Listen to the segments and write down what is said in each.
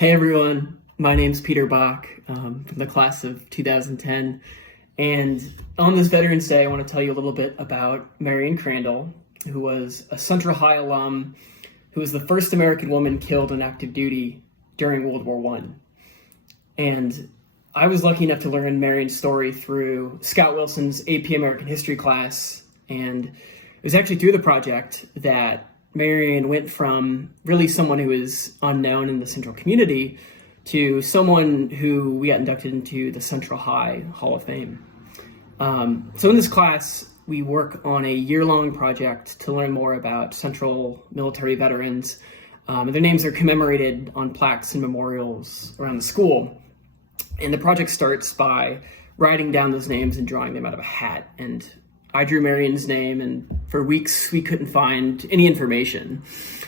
Hey everyone, my name's Peter Bock from the class of 2010, and on this Veterans Day I want to tell you a little bit about Marion Crandell, who was a Central High alum who was the first American woman killed in active duty during World War I. And I was lucky enough to learn Marion's story through Scott Wilson's AP American History class, and it was actually through the project that Marion went from really someone who is unknown in the Central community to someone who we got inducted into the Central High Hall of Fame. So in this class, we work on a year-long project to learn more about Central military veterans. And their names are commemorated on plaques and memorials around the school. And the project starts by writing down those names and drawing them out of a hat. And I drew Marion's name, and for weeks we couldn't find any information.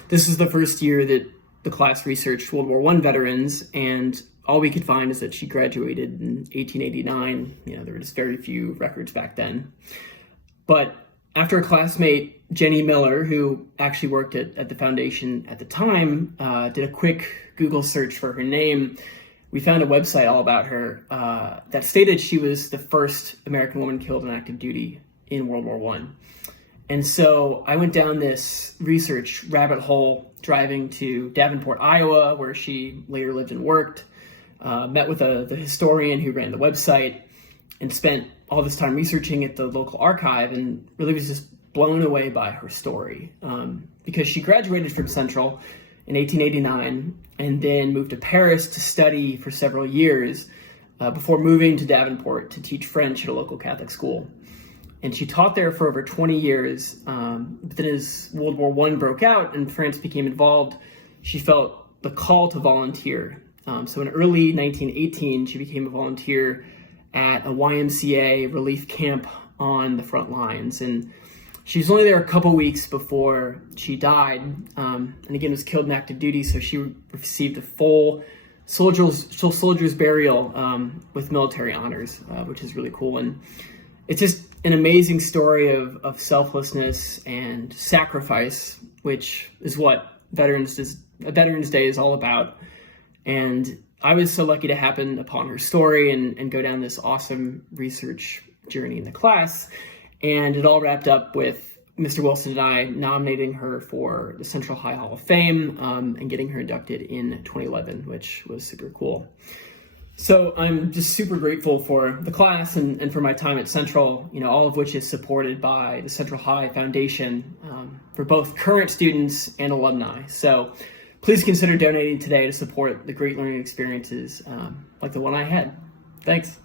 This is the first year that the class researched World War I veterans, and all we could find is that she graduated in 1889. There were just very few records back then. But after a classmate, Jenny Miller, who actually worked at the foundation at the time, did a quick Google search for her name, we found a website all about her that stated she was the first American woman killed in active duty in World War I. And so I went down this research rabbit hole, driving to Davenport, Iowa, where she later lived and worked, met with the historian who ran the website, and spent all this time researching at the local archive, and really was just blown away by her story. Because she graduated from Central in 1889 and then moved to Paris to study for several years before moving to Davenport to teach French at a local Catholic school. And she taught there for over 20 years. But then as World War I broke out and France became involved, she felt the call to volunteer. So in early 1918, she became a volunteer at a YMCA relief camp on the front lines. And she was only there a couple weeks before she died. And again, was killed in active duty, so she received a full soldier's burial with military honors, which is really cool. And it's just an amazing story of selflessness and sacrifice, which is what Veterans Day is all about. And I was so lucky to happen upon her story and go down this awesome research journey in the class. And it all wrapped up with Mr. Wilson and I nominating her for the Central High Hall of Fame and getting her inducted in 2011, which was super cool. So I'm just super grateful for the class and for my time at Central, all of which is supported by the Central High Foundation for both current students and alumni. So please consider donating today to support the great learning experiences like the one I had. Thanks.